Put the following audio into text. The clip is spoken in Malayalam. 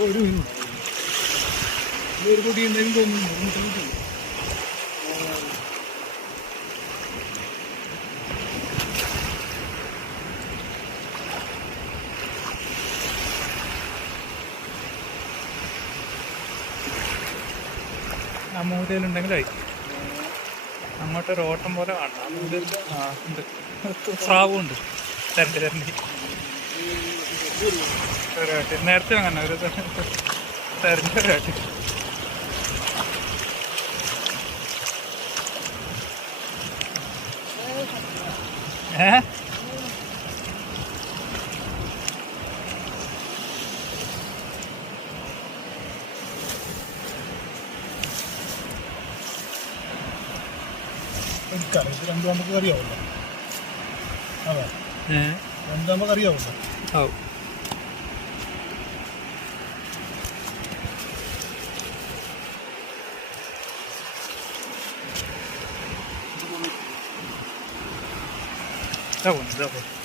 ഒരു ഒരു കുട്ടി ഉണ്ടെങ്കിൽ തോന്നുന്നു ആ മൂതയിലുണ്ടെങ്കിൽ അയക്കും ഒരു ഓട്ടം പോലെ കാണണം ഉണ്ട് സ്രാവും ഉണ്ട്. തരണ്ടി തരണ്ടി. ഒരാട്ടി. നേരത്തെ അങ്ങനെ ഒരു തരണ്ടി ഒരാട്ടി. ഏ? എനിക്കറിയാം ഇത് രണ്ടും നമുക്ക് അറിയാവില്ല അതെ ഏ രണ്ടും നമുക്ക് അറിയാവില്ല ഓ ഇതാ പോകുന്നു ഇതാ പോകുന്നു